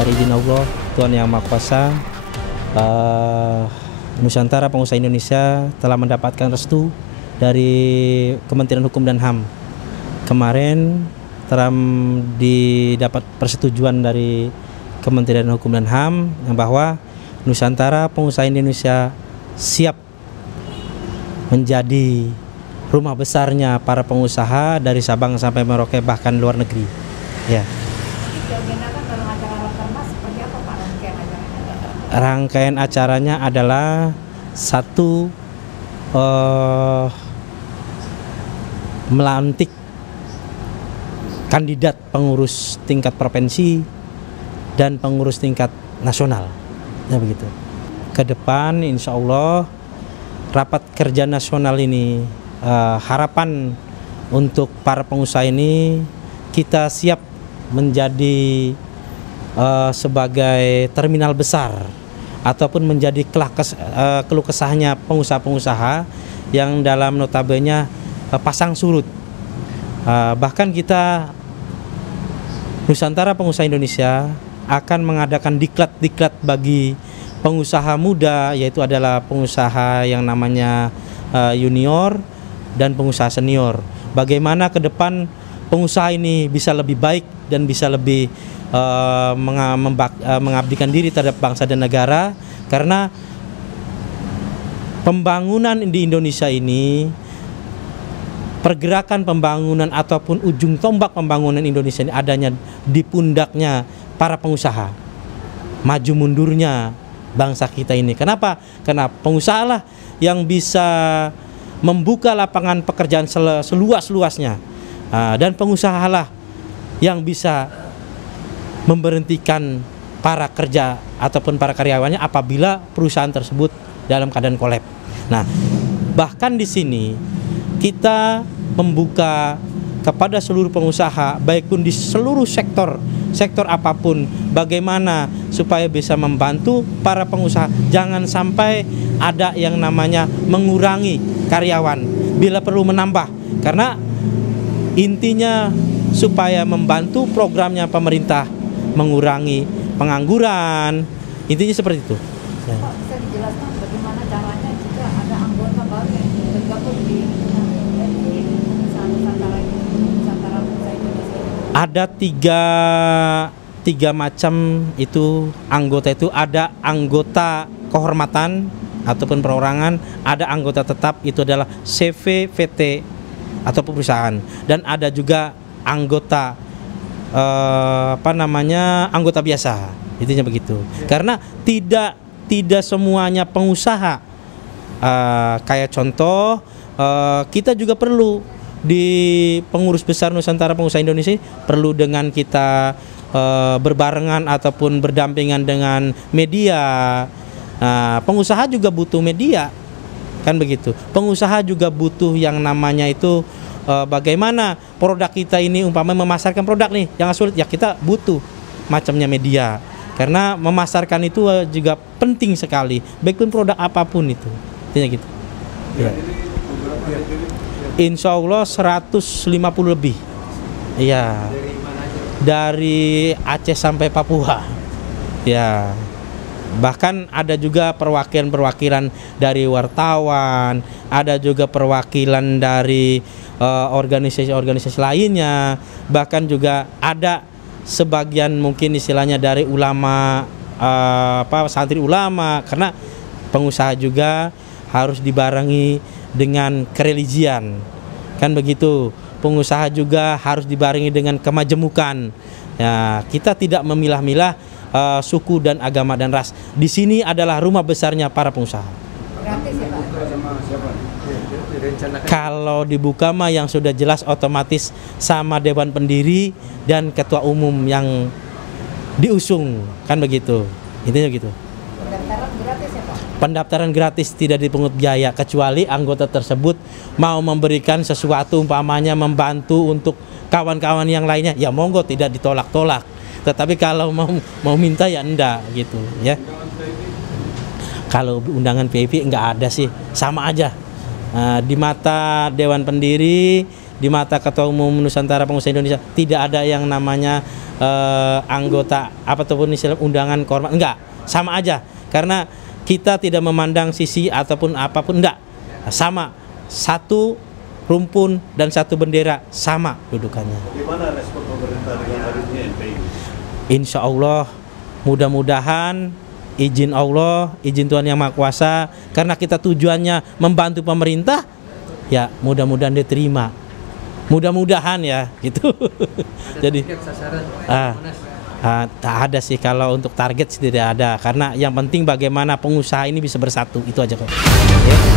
atas izin Allah, Tuhan Yang Maha Kuasa, Nusantara Pengusaha Indonesia telah mendapatkan restu dari Kementerian Hukum dan HAM. Kemarin telah didapat persetujuan dari Kementerian Hukum dan HAM yang bahwa Nusantara Pengusaha Indonesia siap menjadi rumah besarnya para pengusaha dari Sabang sampai Merauke bahkan luar negeri. Ya. Rangkaian acaranya adalah satu, melantik kandidat pengurus tingkat provinsi dan pengurus tingkat nasional. Ya begitu. Ke depan insya Allah rapat kerja nasional ini, harapan untuk para pengusaha ini kita siap menjadi sebagai terminal besar ataupun menjadi keluh kesahnya pengusaha-pengusaha yang dalam notabene pasang surut. Bahkan kita Nusantara Pengusaha Indonesia akan mengadakan diklat-diklat bagi pengusaha muda, yaitu adalah pengusaha yang namanya junior dan pengusaha senior. Bagaimana ke depan pengusaha ini bisa lebih baik dan bisa lebih mengabdikan diri terhadap bangsa dan negara, karena pembangunan di Indonesia ini, pergerakan pembangunan ataupun ujung tombak pembangunan Indonesia ini adanya di pundaknya para pengusaha. Maju mundurnya bangsa kita ini. Kenapa? Karena pengusaha lah yang bisa membuka lapangan pekerjaan seluas-luasnya, dan pengusaha lah yang bisa memberhentikan para kerja ataupun para karyawannya apabila perusahaan tersebut dalam keadaan kolaps. Nah, bahkan di sini kita membuka kepada seluruh pengusaha, baik pun di seluruh sektor apapun, bagaimana supaya bisa membantu para pengusaha. Jangan sampai ada yang namanya mengurangi karyawan, bila perlu menambah, karena intinya supaya membantu programnya pemerintah mengurangi pengangguran, intinya seperti itu. Pak, bisa dijelaskan bagaimana caranya jika ada anggota baru yang tergabung di Nusantara Indonesia? Ada tiga macam itu anggota itu. Ada anggota kehormatan ataupun perorangan, ada anggota tetap, itu adalah CVVT atau perusahaan, dan ada juga anggota anggota biasa, intinya begitu. Karena tidak semuanya pengusaha, kayak contoh, kita juga perlu di pengurus besar Nusantara Pengusaha Indonesia perlu dengan kita berbarengan ataupun berdampingan dengan media. Pengusaha juga butuh media, kan begitu. Pengusaha juga butuh yang namanya itu bagaimana produk kita ini umpama memasarkan produk nih yang sulit, ya kita butuh macamnya media, karena memasarkan itu juga penting sekali, baik pun produk apapun itu, intinya gitu. Ya. Insya Allah 150 lebih, ya, dari Aceh sampai Papua, ya. Bahkan ada juga perwakilan dari wartawan, ada juga perwakilan dari organisasi-organisasi lainnya, bahkan juga ada sebagian mungkin istilahnya dari ulama, santri ulama, karena pengusaha juga harus dibarengi dengan kereligian, kan begitu. Pengusaha juga harus dibarengi dengan kemajemukan. Ya, kita tidak memilah-milah suku dan agama dan ras. Di sini adalah rumah besarnya para pengusaha. Gratis ya Pak? Kalau dibuka mah yang sudah jelas otomatis sama Dewan Pendiri dan Ketua Umum yang diusung, kan begitu. Intinya gitu. Pendaftaran gratis ya Pak? Pendaftaran gratis, tidak dipungut biaya, kecuali anggota tersebut mau memberikan sesuatu, umpamanya membantu untuk kawan-kawan yang lainnya, ya monggo, tidak ditolak-tolak. Tetapi kalau mau minta ya enggak gitu ya. Kalau undangan VIP enggak ada sih, sama aja. Di mata Dewan Pendiri, di mata Ketua Umum Nusantara Pengusaha Indonesia tidak ada yang namanya anggota ataupun istilah undangan kehormatan, enggak, sama aja. Karena kita tidak memandang sisi ataupun apapun, enggak, sama, satu rumpun dan satu bendera, sama dudukannya. Bagaimana respon pemerintah dengan hadirnya MPI? Insya Allah, mudah-mudahan izin Allah, izin Tuhan Yang Maha Kuasa, karena kita tujuannya membantu pemerintah, ya mudah-mudahan diterima. Mudah-mudahan ya, gitu. Jadi tak ada sih kalau untuk target sih, tidak ada. Karena yang penting bagaimana pengusaha ini bisa bersatu, itu aja kok. Ya.